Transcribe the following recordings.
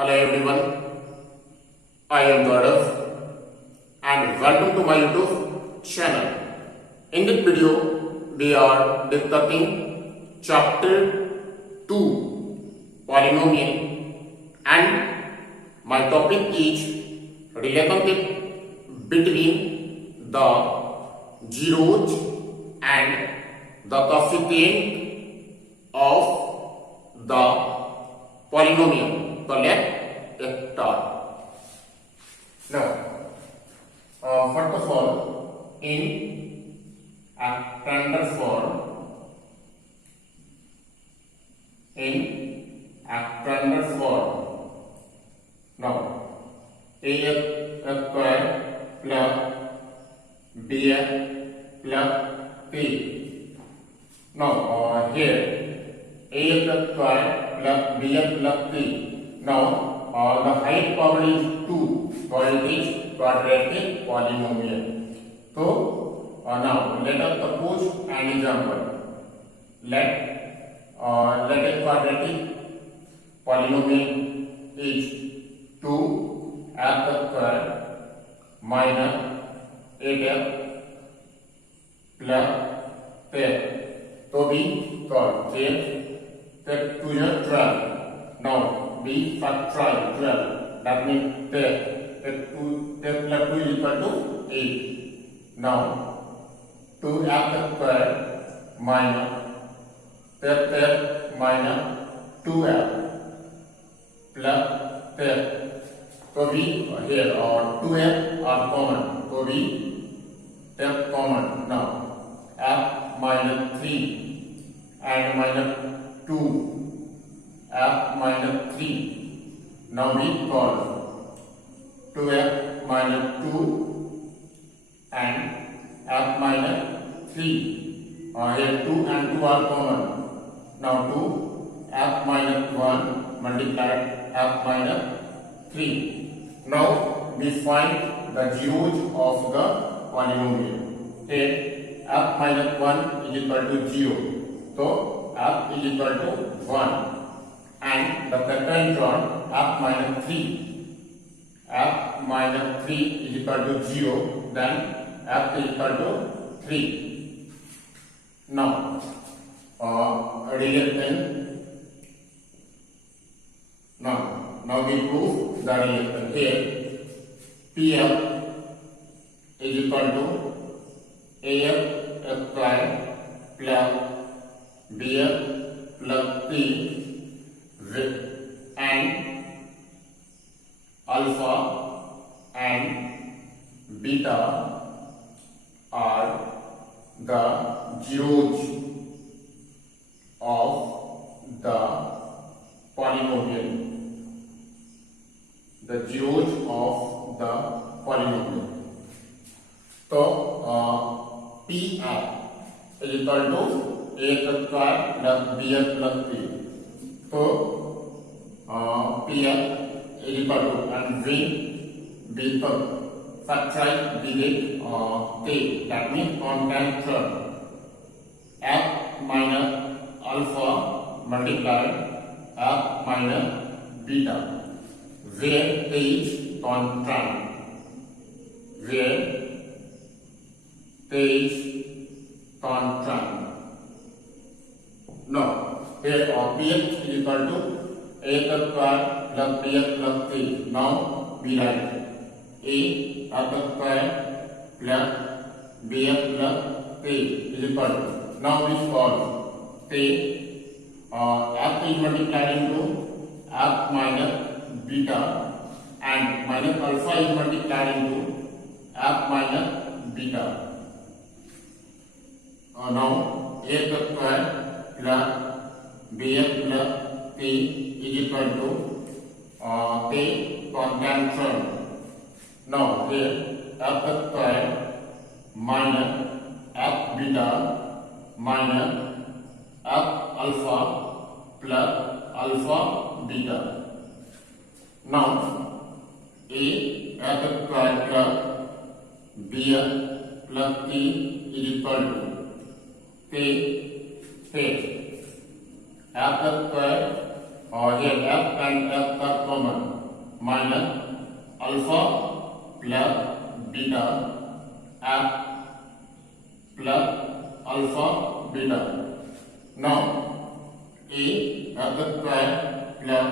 Hello everyone, I am Gaurav and welcome to my YouTube channel. In this video, we are discussing chapter 2 polynomial and my topic is relationship between the zeros and the coefficient of the polynomial. So let's start. Now, first of all, in standard form, now ax square plus bx plus c. Now here ax square plus bx plus c. Now the highest power is 2, so it is quadratic polynomial. So now let us suppose an example. Let a quadratic polynomial is 2x square minus 8x plus 10. So we got 10 to the 12. Now we factorize 12. That means 10 plus 2 is equal to 8. Now 2x square minus 10 minus 2x plus 10. So we here 2x are common. So we take common. Now f minus 3 and minus 2. F minus 3. Now we call 2f minus 2 and f minus 3. Here 2 and 2 are common. Now 2 f minus 1 multiplied f minus 3. Now we find the zeros of the polynomial. Here f minus 1 is equal to 0. So f is equal to 1. And the second term f minus 3. F minus 3 is equal to 0. Then f is equal to 3. Now relation. Now we prove the relation. Here pf is equal to ax square plus bx plus c and alpha and beta are the zeros of the polynomial. The zeros of the polynomial. So pf is equal to ax square plus bx plus c. So pf is equal to, and we factorize digit k, that means constant term, f minus alpha multiplied f minus beta, where k is constant, Now here pf is equal to ax square plus bx plus c. Now we write ax square plus bx plus c is equal to. Now we solve. Say f is multiplied into f minus beta and minus alpha is multiplied into f minus beta. Now ax square plus bx plus c is equal to k constant term. Now here f square minus f beta minus f alpha plus alpha beta. Now a square plus bx plus c is equal to f square, or here f and f are common. minus alpha plus beta f plus alpha beta. Now a f square plus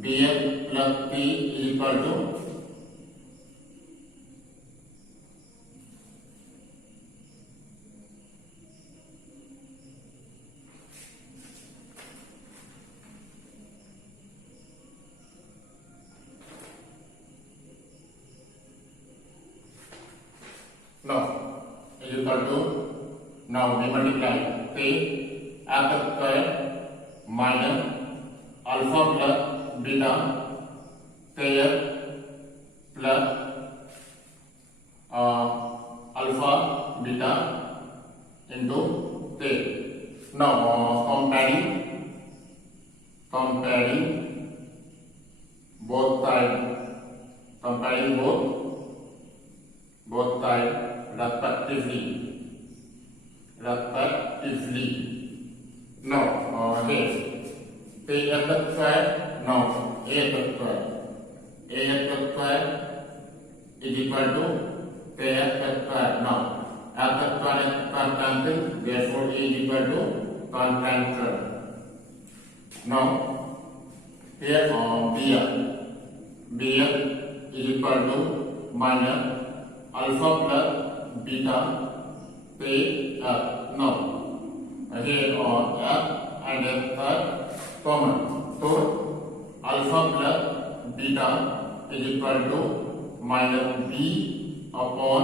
bf plus c is equal to now we multiply say f square minus alpha plus beta square plus alpha beta into say. Now comparing both sides, respectively. Now here say f square. Now a square is equal to say f square. Now f square is constant, therefore a is equal to constant. Now here bf is equal to minus alpha plus beta say f. Now here f and f are common, so alpha plus beta is equal to minus b upon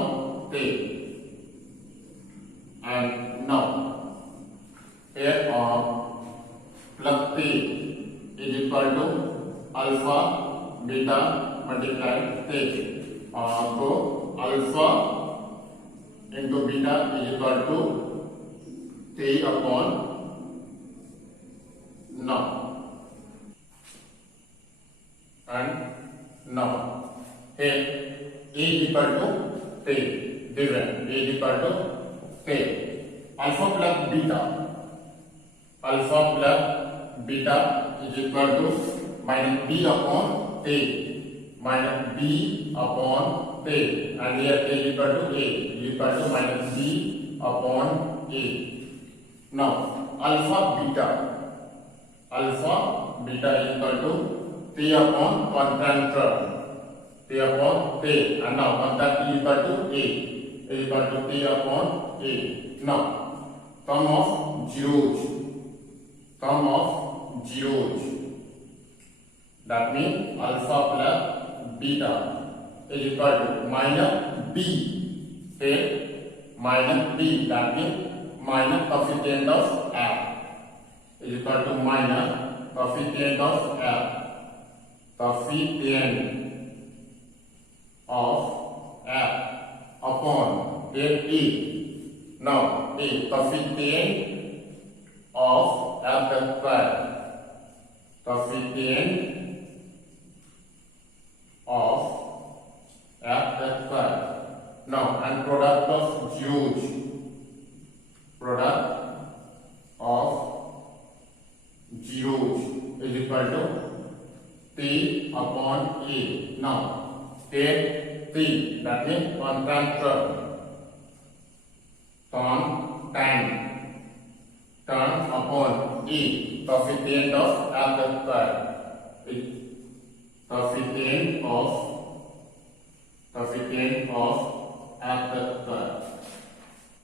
a. And now here plus c is equal to alpha beta multiplied c. So alpha into beta is equal to c upon now. And now here a is equal to c. Different a is equal to c. Alpha plus beta is equal to minus b upon a. And here a is equal to a is equal to minus b upon a. Now alpha beta is equal to c upon constant term, and now constant is equal to a is equal to c upon a. Now sum of zeros, that means alpha plus beta is equal to minus b, say minus b, that means minus coefficient of f is equal to minus coefficient of f, upon here e. Now a coefficient of f square, Now and product of zeros, is equal to p upon a. Now take p, that means constant term upon e, coefficient of f square. Coefficient of